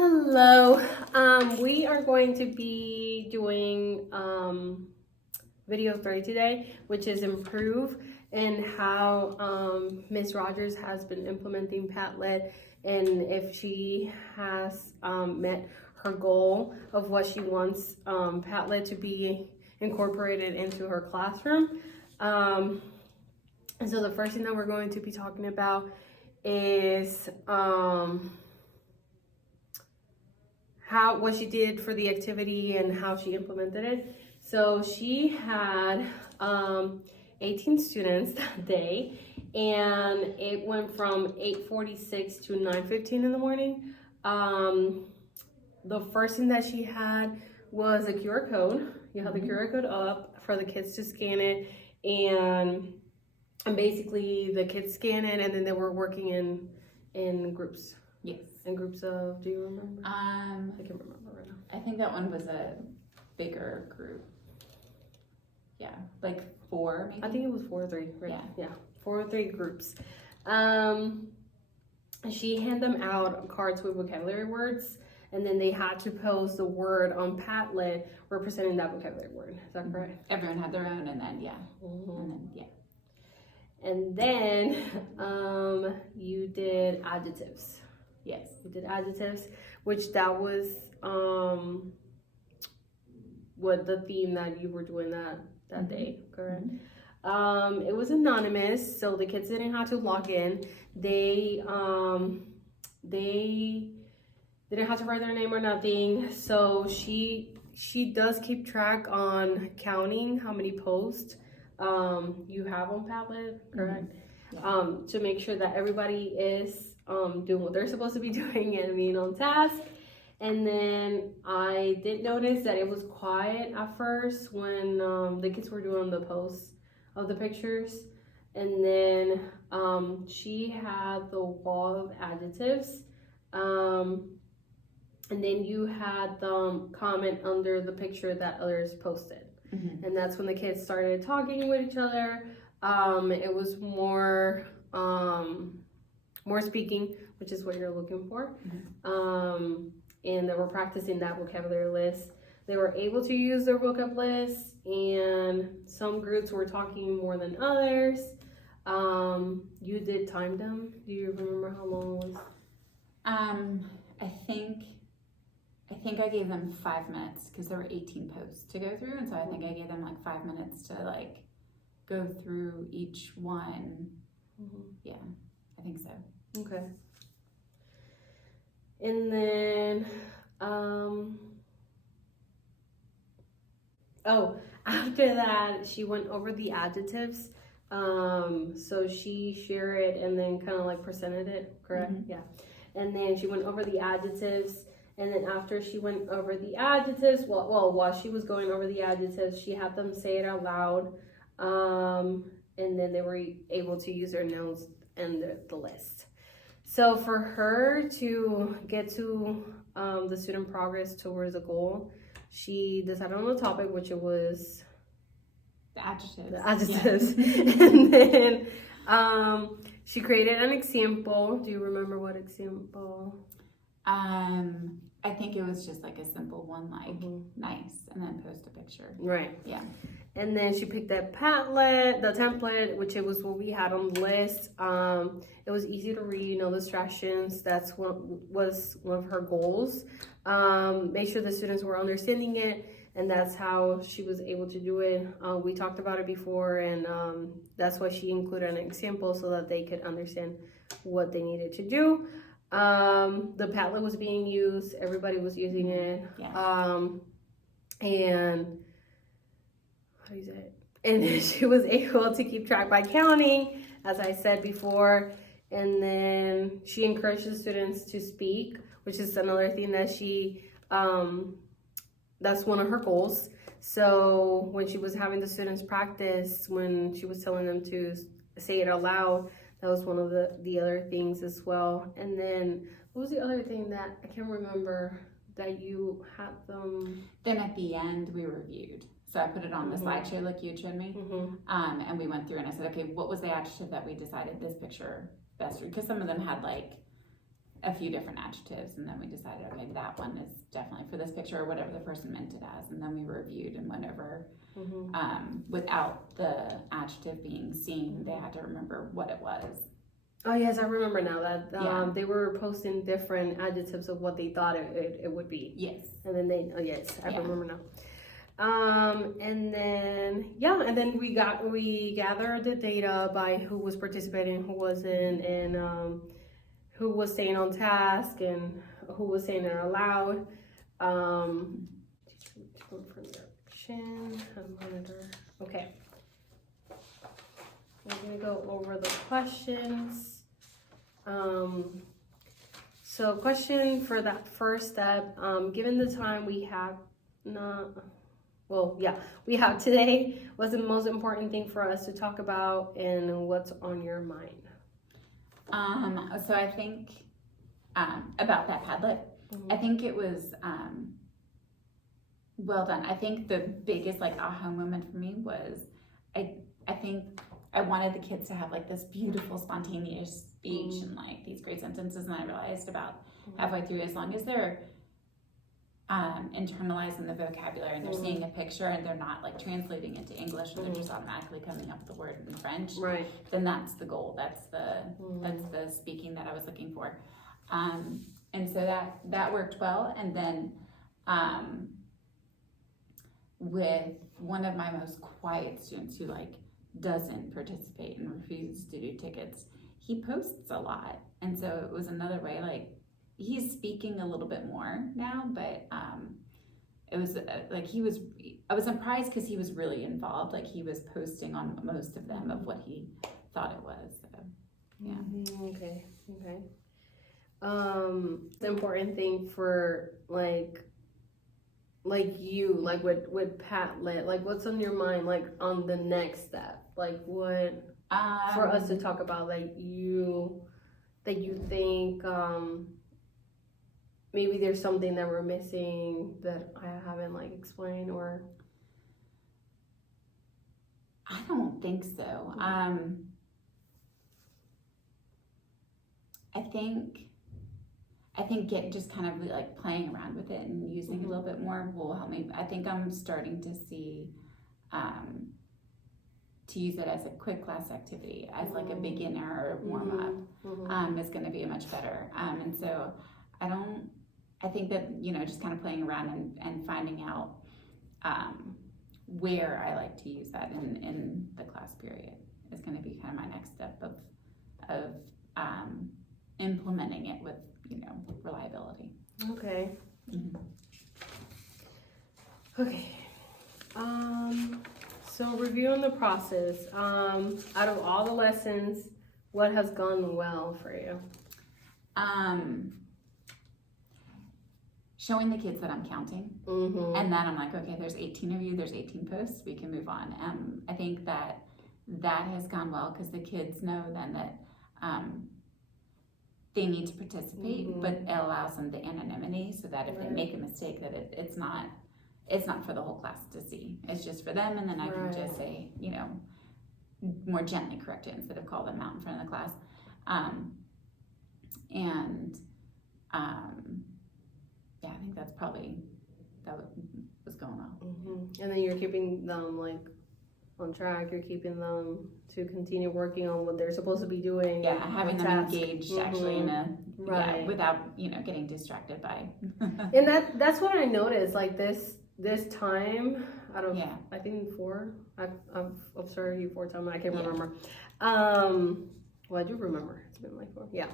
Hello. We are going to be doing video 3 today, which is improve, and how Ms. Rogers has been implementing Padlet, and if she has met her goal of what she wants Padlet to be incorporated into her classroom. And so the first thing that we're going to be talking about is what she did for the activity and how she implemented it. So she had 18 students that day, and it went from 8:46 to 9:15 in the morning. The first thing that she had was a QR code. You have the QR code up for the kids to scan it, and basically the kids scan it, and then they were working in groups. Yes. In groups of, do you remember? I can't remember right now. I think that one was a bigger group. Yeah, like 4 maybe? I think it was 4 or 3, right? Yeah. 4 or 3 groups. She handed them out cards with vocabulary words, and then they had to post the word on Padlet representing that vocabulary word. Is that correct? Everyone had their own, and then And then you did adjectives. Yes. You did adjectives, which that was what the theme that you were doing that day, correct? It was anonymous, so the kids didn't have to log in. They didn't have to write their name or nothing. So she does keep track on counting how many posts you have on Padlet, correct? To make sure that everybody is doing what they're supposed to be doing and being on task. And then I did notice that it was quiet at first when the kids were doing the posts of the pictures. And then she had the wall of adjectives. And then you had them comment under the picture that others posted. And that's when the kids started talking with each other. It was more speaking, which is what you're looking for. And they were practicing that vocabulary list. They were able to use their vocab list, and some groups were talking more than others. You did time them. Do you remember how long it was? I think I gave them 5 minutes because there were 18 posts to go through, and so I think I gave them like 5 minutes to like go through each one. Yeah, I think so. Okay. And then, after that, she went over the adjectives. So she shared it and then kind of like presented it, correct? Yeah. And then she went over the adjectives. And then after she went over the adjectives, while she was going over the adjectives, she had them say it out loud. And then they were able to use their notes and the list. So for her to get to the student progress towards a goal, she decided on the topic, which it was the adjectives. Yeah. And then she created an example. Do you remember what example? I think it was just like a simple one, like nice, and then post a picture. Right. Yeah. And then she picked that Padlet, the template, which it was what we had on the list. It was easy to read, no distractions. That's what was one of her goals. Make sure the students were understanding it, and that's how she was able to do it. We talked about it before, and that's why she included an example so that they could understand what they needed to do. The Padlet was being used, everybody was using it. Yeah. And how do you say it? And then she was able to keep track by counting, as I said before. And then she encouraged the students to speak, which is another thing that that's one of her goals. So when she was having the students practice, when she was telling them to say it out loud, that was one of the other things as well. And then what was the other thing that I can't remember that you had them? Then at the end we reviewed. So I put it on the slideshow like you showed me. And we went through and I said, okay, what was the adjective that we decided this picture best? Because some of them had like a few different adjectives, and then we decided, okay, that one is definitely for this picture or whatever the person meant it as, and then we reviewed and went over without the adjective being seen. They had to remember what it was. Oh yes, I remember now that Yeah. they were posting different adjectives of what they thought it would be. Yes. And then yes, I Yeah. remember now. And then we gathered the data by who was participating, who wasn't, and who was staying on task and who was saying it aloud. Monitor. Okay. We're gonna go over the questions. So question for that first step, given the time we have we have today, what's the most important thing for us to talk about and what's on your mind? So I think about that Padlet, I think it was well done. I think the biggest like aha moment for me was I think I wanted the kids to have like this beautiful spontaneous speech and like these great sentences, and I realized about halfway through, as long as they're internalizing the vocabulary and they're seeing a picture and they're not like translating it to English and they're just automatically coming up with the word in French, Right. then that's the goal. That's the speaking that I was looking for. And so that worked well. And then with one of my most quiet students who like doesn't participate and refuses to do tickets, he posts a lot, and so it was another way, like he's speaking a little bit more now, but it was like I was surprised because he was really involved, like he was posting on most of them of what he thought it was. So yeah. Okay. The important thing for like you, like with Padlet, like what's on your mind, like on the next step, like what for us to talk about, like that you think maybe there's something that we're missing that I haven't like explained, or I don't think so. I think just kind of like playing around with it and using a little bit more will help me. I think I'm starting to see to use it as a quick class activity, as like a beginner or warm up is going to be much better. And so I think that, you know, just kind of playing around and finding out where I like to use that in the class period is going to be kind of my next step of implementing it with, you know, reliability. Okay. Okay. So reviewing the process, out of all the lessons, what has gone well for you? Showing the kids that I'm counting, and then I'm like, okay, there's 18 of you, there's 18 posts, we can move on. I think that has gone well because the kids know then that they need to participate, but it allows them the anonymity so that if they make a mistake, that it's not for the whole class to see. It's just for them, and then I can just say, you know, more gently correct it instead of call them out in front of the class. Yeah, I think that's probably that was going on. And then you're keeping them like on track. You're keeping them to continue working on what they're supposed to be doing. Yeah, having them engaged actually in a without, you know, getting distracted by. And that's what I noticed. Like this time, out of I think 4. I've observed you 4 times. I can't remember. Well, I do remember. It's been like 4. Yeah.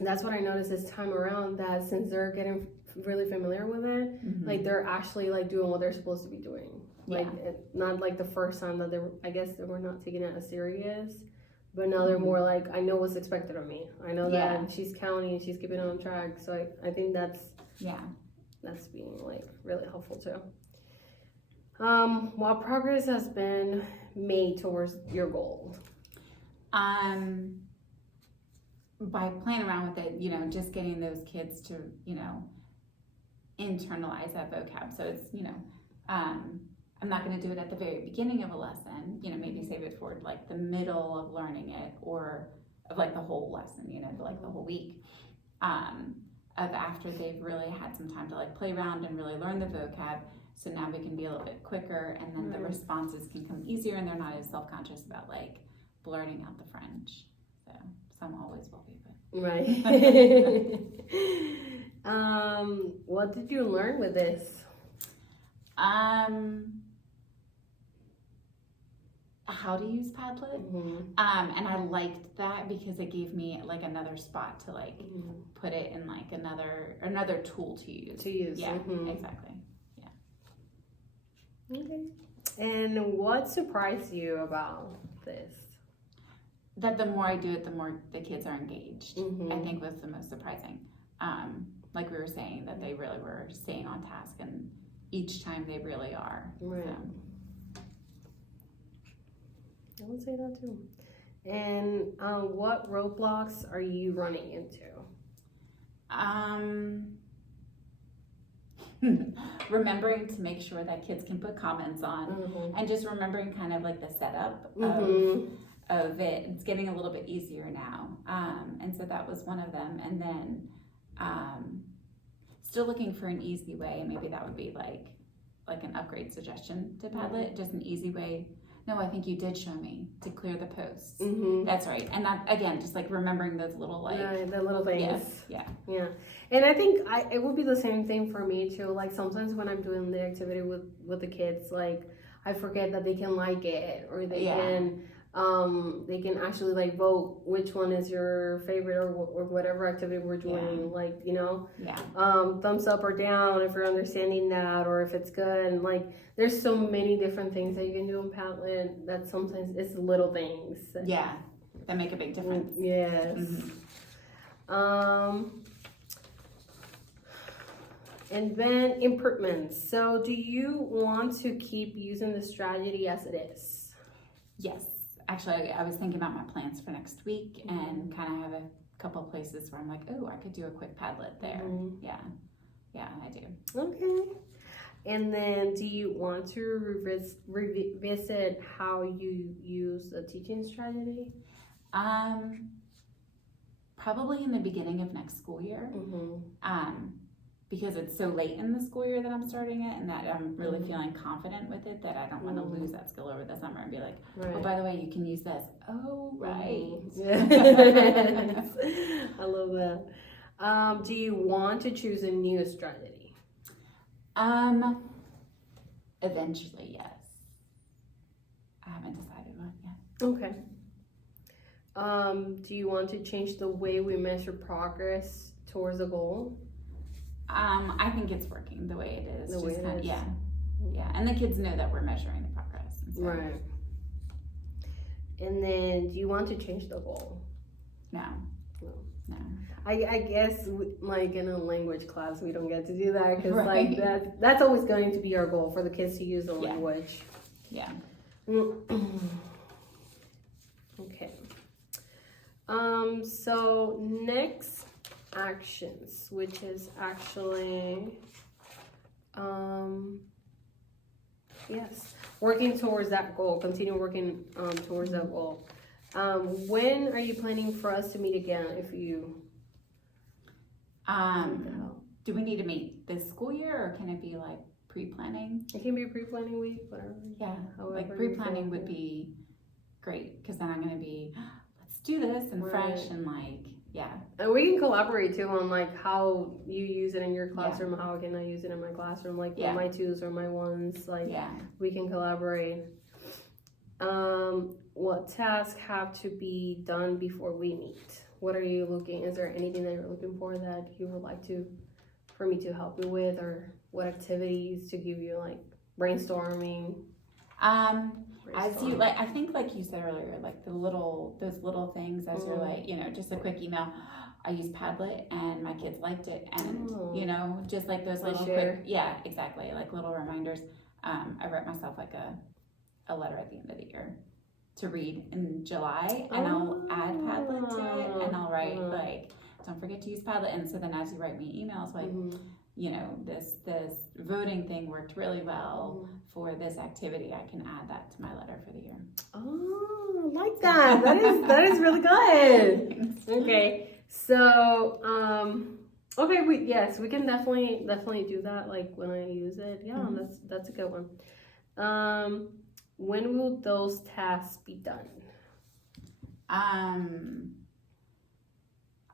That's what I noticed this time around, that since they're getting really familiar with it, like they're actually like doing what they're supposed to be doing. Like not like the first time that I guess they were not taking it as serious, but now they're more like, I know what's expected of me. I know that she's counting, she's keeping on track. So I think that's being like really helpful too. While progress has been made towards your goal? By playing around with it, you know, just getting those kids to, you know, internalize that vocab. So it's, you know, I'm not going to do it at the very beginning of a lesson, you know, maybe save it for like the middle of learning it or of like the whole lesson, you know, like the whole week. Of after they've really had some time to like play around and really learn the vocab. So now we can be a little bit quicker, and then the responses can come easier, and they're not as self-conscious about like blurting out the French. So some always will be, but Right. What did you learn with this? How to use Padlet. And I liked that because it gave me like another spot to like put it in, like another tool to use. Yeah, exactly. Yeah. Okay. And what surprised you about this? That the more I do it, the more the kids are engaged. I think was the most surprising. Like we were saying, that they really were staying on task, and each time they really are. Right. So. I would say that too. And what roadblocks are you running into? Remembering to make sure that kids can put comments on, and just remembering kind of like the setup of it. It's getting a little bit easier now, and so that was one of them. And then still looking for an easy way. Maybe that would be like an upgrade suggestion to Padlet, just an easy way. No, I think you did show me to clear the posts. That's right. And that, again, just like remembering those little the little things. Yeah. And I think it would be the same thing for me too. Like sometimes when I'm doing the activity with the kids, like I forget that they can like it, or they can actually like vote which one is your favorite, or whatever activity we're doing. Like, you know, thumbs up or down if you're understanding that, or if it's good. And like there's so many different things that you can do in Padlet that sometimes it's little things that make a big difference. Yes. And then improvements. So do you want to keep using the strategy as it is? Yes. Actually, I was thinking about my plans for next week, and kind of have a couple places where I'm like, oh, I could do a quick Padlet there. Yeah, I do. Okay. And then do you want to revisit how you use the teaching strategy? Probably in the beginning of next school year. Because it's so late in the school year that I'm starting it, and that I'm really feeling confident with it, that I don't want to lose that skill over the summer and be like, oh, by the way, you can use this. Oh, right. Yes. I love that. Do you want to choose a new strategy? Eventually, yes. I haven't decided what yet. Okay. Do you want to change the way we measure progress towards a goal? I think it's working the way it is. Yeah. And the kids know that we're measuring the progress. So. Right. And then, do you want to change the goal? No. I guess, like in a language class, we don't get to do that because, like, that's always going to be our goal, for the kids to use the language. Yeah. Okay. So next actions, which is actually working towards that goal, continue working towards that goal. When are you planning for us to meet again? If you do we need to meet this school year, or can it be like pre-planning? It can be a pre-planning week, whatever. Like pre-planning would be great, because then I'm going to be, let's do this, and fresh, and like, and we can collaborate too on like how you use it in your classroom, how can I use it in my classroom, like what my twos or my ones, like we can collaborate. What tasks have to be done before we meet? What are you looking, is there anything that you're looking for that you would like for me to help you with, or what activities to give you, like brainstorming? As you like, I think like you said earlier, like those little things, as you're like, you know, just a quick email. I used Padlet and my kids liked it, and you know, just like those little quick, exactly, like little reminders. I wrote myself like a letter at the end of the year to read in July, and I'll add Padlet to it, and I'll write like, don't forget to use Padlet. And so then as you write me emails, like, you know, this voting thing worked really well for this activity. I can add that to my letter for the year. Oh, I like that. That is really good. Okay. So, okay, we can definitely do that, like when I use it. Yeah, that's a good one. When will those tasks be done?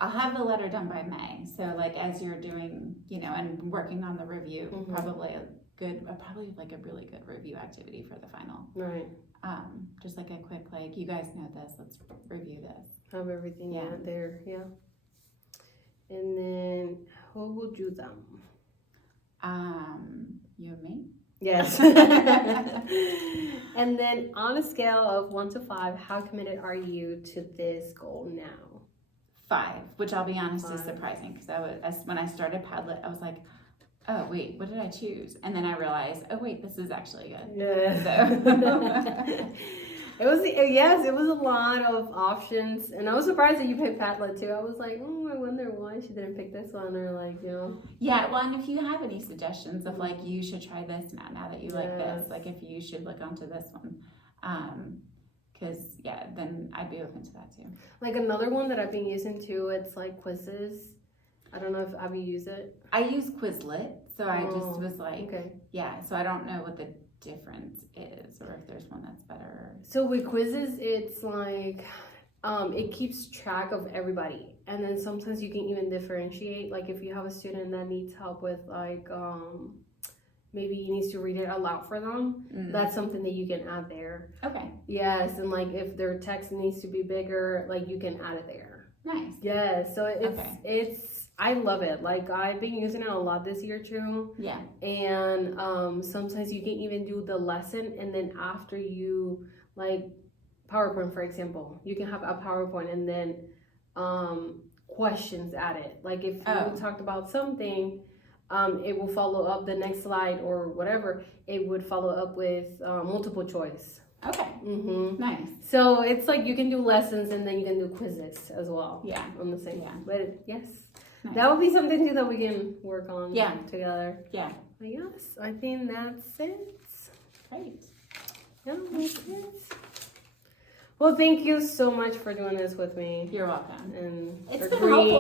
I'll have the letter done by May. So like as you're doing, you know, and working on the review, probably like a really good review activity for the final. Right. Just like a quick, like, you guys know this, let's review this. Have everything there, yeah. And then who will do them? You and me? Yes. And then on a scale of 1 to 5, how committed are you to this goal now? 5, which I'll be honest is surprising, because when I started Padlet, I was like, oh wait, what did I choose? And then I realized, oh wait, this is actually good. Yeah. So. It was a lot of options, and I was surprised that you picked Padlet too. I was like, oh, I wonder why she didn't pick this one, or like, you know. Yeah, well, and if you have any suggestions of like, you should try this now that you like this, like if you should look onto this one, because then I'd be open to that too. Like another one that I've been using too, it's like quizzes. I don't know if Abby use it. I use Quizlet, so I just was like, so I don't know what the difference is, or if there's one that's better. So with quizzes, it's like it keeps track of everybody, and then sometimes you can even differentiate, like if you have a student that needs help with like maybe he needs to read it aloud for them, that's something that you can add there. Okay. Yes, and like if their text needs to be bigger, like you can add it there. Nice. Yes, so it's I love it. Like I've been using it a lot this year too. Yeah. And sometimes you can even do the lesson, and then after you, like PowerPoint for example, you can have a PowerPoint and then questions added. Like if you talked about something, it will follow up the next slide or whatever. It would follow up with multiple choice. Okay. Nice. So it's like you can do lessons and then you can do quizzes as well. Yeah. On the same. Yeah. But yes. Nice. That would be something too that we can work on together. Yeah. But yes, I think that's it. Great. Yeah, that's it. Well, thank you so much for doing this with me. You're welcome. And it's agreeing